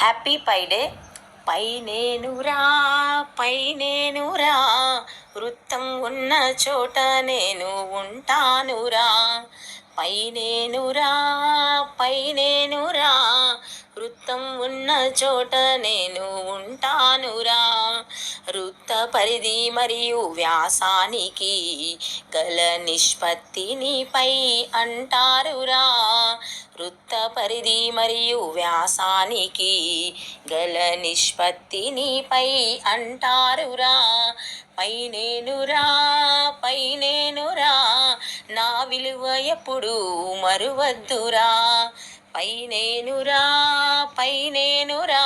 Happy pi day. పై నేనురా, పై నేనురా, వృత్తం ఉన్న చోట నేను ఉంటానురా. పై నేనురా, పై నేనురా, వృత్తం ఉన్న చోట నేను ఉంటానురా. వృత్త పరిధి మరియు వ్యాసానికి గల నిష్పత్తిని పై అంటారురా. వృత్త పరిధి మరియు వ్యాసానికి గల నిష్పత్తిని పై అంటారురా. పై నేనురా, పై నేనురా, నా విలువ ఎప్పుడు మరువద్దురా. పై నేనురా, పై నేనురా,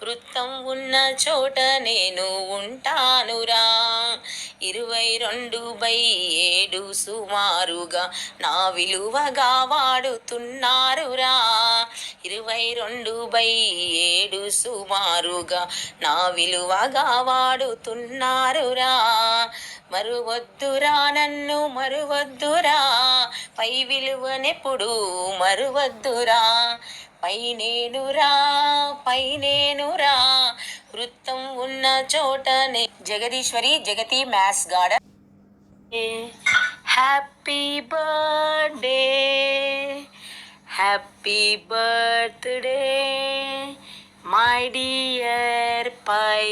వృత్తం ఉన్న చోట నేను ఉంటానురా. 22/7 సుమారుగా నా విలువగా వాడుతున్నారురా. 22/7 సుమారుగా నా విలువగా వాడుతున్నారురా. మరువద్దురా, నన్ను మరువద్దురా, పై విలువనెప్పుడు మరువద్దురా. పై నేనురా, పై నేనురా, వృత్తం ఉన్న చోటనే. Jagadeeswari, Jagathi maths garden. Happy birthday, happy birthday my dear pi.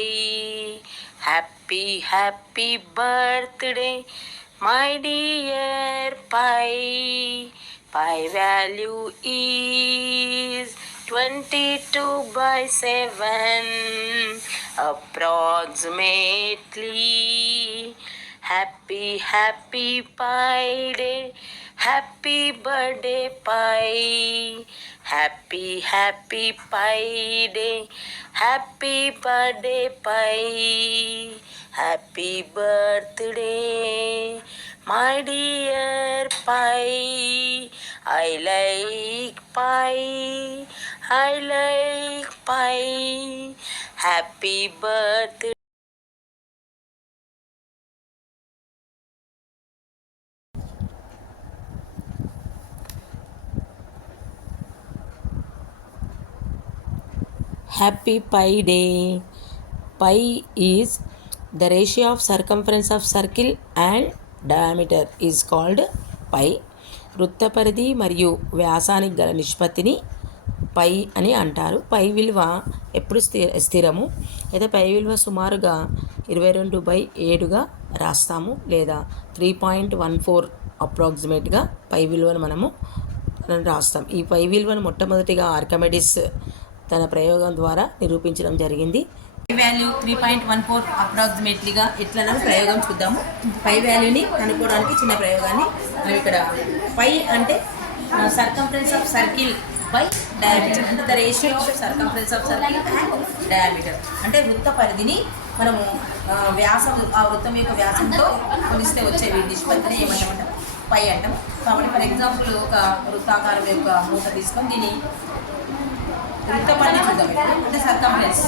Happy happy birthday my dear pi. Pi value is 22/7 approximately. Happy happy Pi day, happy birthday Pi. Happy happy Pi day, happy birthday Pi. Happy birthday my dear Pi. I like Pi, I like Pi. Happy birthday. Happy Pi day. Pi is the ratio of circumference of circle and diameter is called pi. వృత్త పరిధి మరియు వ్యాసానికి గల నిష్పత్తిని పై అని అంటారు. పై విలువ ఎప్పుడు స్థిరము. అయితే పై విలువ సుమారుగా 22/7గా రాస్తాము, లేదా 3.14 అప్రాక్సిమేట్గా పై విలువను మనము రాస్తాం. ఈ పై విలువను మొట్టమొదటిగా ఆర్కిమెడిస్ తన ప్రయోగం ద్వారా నిరూపించడం జరిగింది. పై వాల్యూ 3.14 అప్రాక్సిమేట్లీగా ఎట్లనో ప్రయోగం చూద్దాము. పై వాల్యూని కనుక్కోవడానికి చిన్న ప్రయోగాన్ని మనం ఇక్కడ. పై అంటే circumference of circle by diameter, అంటే the ratio of circumference of circle and diameter. అంటే వృత్త పరిధిని మనము వ్యాసం, ఆ వృత్తం యొక్క వ్యాసంతో కొలిస్తే వచ్చే నిష్పత్తిని ఏమంటామంటే పై అంటాం. కాబట్టి ఫర్ ఎగ్జాంపుల్ ఒక వృత్తాకారం యొక్క మూత తీసుకొని దీన్ని వృత్త పరిధి చూద్దాం. అంటే సర్కంఫరెన్స్